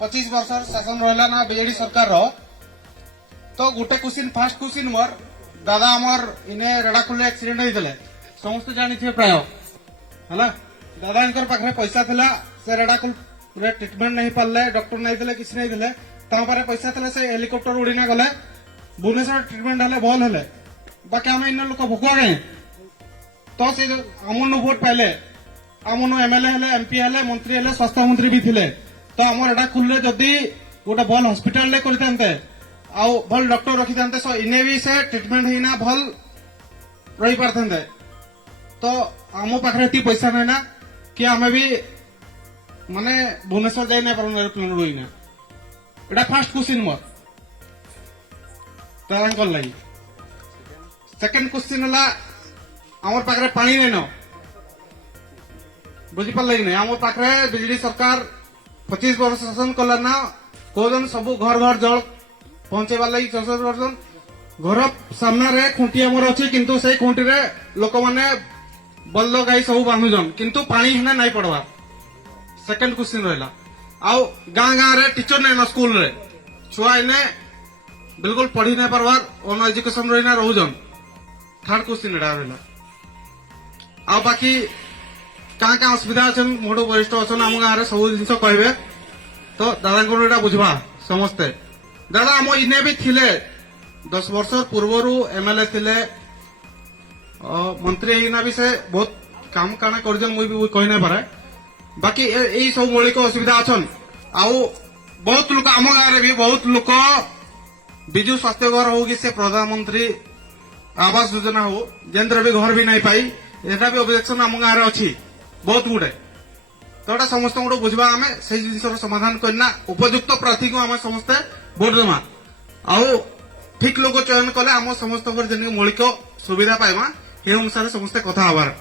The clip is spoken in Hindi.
25 वर्ष शासन रहा ना बीजेडी सरकार रो तो गोटे क्वेश्चन फास्ट क्वेश्चन मोर दादा आमर इने रेड़ाखोल एक्सीडेंट होते समस्त जानी थे प्राय है दादा इनकर पाखे पैसा थिला से रेड़ाखोल ट्रिटमेंट नहीं पारे डॉक्टर नहीं थे किसी नहीं थे तापर पैसा थे से हेलिकॉप्टर उड़ीना गले भुवनेश्वर ट्रिटमेंट हेले भल हेले बाकी आम इन लोक भोकुआ गए तो से आमन भोट पाइले आमन एमएलए हेले एमपी हेले मंत्री हेले स्वास्थ्य मंत्री भी थिले तो आम रेड़ाखोल जदि गोटे भल हस्पिटाल करते आउ भल डॉक्टर रखी था सो इने भी से ट्रिटमेंट होना भल रही पारते तो आम पाखे ये पैसा नहीं ना कि आम भी माने भुवनेश्वर जाई नहीं पार एरोप्लेन रोईना एटा फास्ट क्वेश्चन मोर तार लगी सेकेंड क्वेश्चन है आमर पाखे पानी नहीं न बुझीपारे कि नहीं आम पाखे बिजली सरकार 25 वर्ष शासन कला ना कौन सब घर घर जल पहुंचेबार लगी चेष्टा करछन घर सामने खुंटी आमर अच्छी किंतु से खुंटी रे लोक माने बल्द गाई सब बांधुछन किंतु पानी हिना नहीं पड़वा सेकेंड क्वेश्चन रहा आउ गाँ गाँ रे टीचर नहीं ना स्कूल रे छुआ इने बिल्कुल पढ़ी नहीं पारबार अन एजुकेशन रही रोजन थर्ड क्वेश्चन एटा रहा आ बाकी क्या क्या असुविधा अच्छे मोटू वरिष्ठ अच्छा आम गाँव सब जिन कहे तो दादा को बुझवा समस्ते दादा आम इने भी थिले 10 वर्ष पूर्वर एमएलए थिले मंत्री होना भी से बहुत काम काना कर मुझे कही नहीं पारे बाकी यही सब मौलिक असुविधा अच्छन आउ बहुत लोग आम गाँव भी बहुत लोग विजु स्वास्थ्य घर हो कि से प्रधानमंत्री आवास योजना हो जेंद्र भी घर भी नहीं पाई एटा भी ऑब्जेक्शन आम गाँव अच्छी बहुत गुड़े तो एटा समस्त बुझा आम से जिन समाधान करना उपयुक्त प्रार्थी को आम समस्ते भोट देमा आउ ठीक लोक चयन कले आम समस्त मौलिक सुविधा पाइबा ये अनुसार समस्ते कथा हबार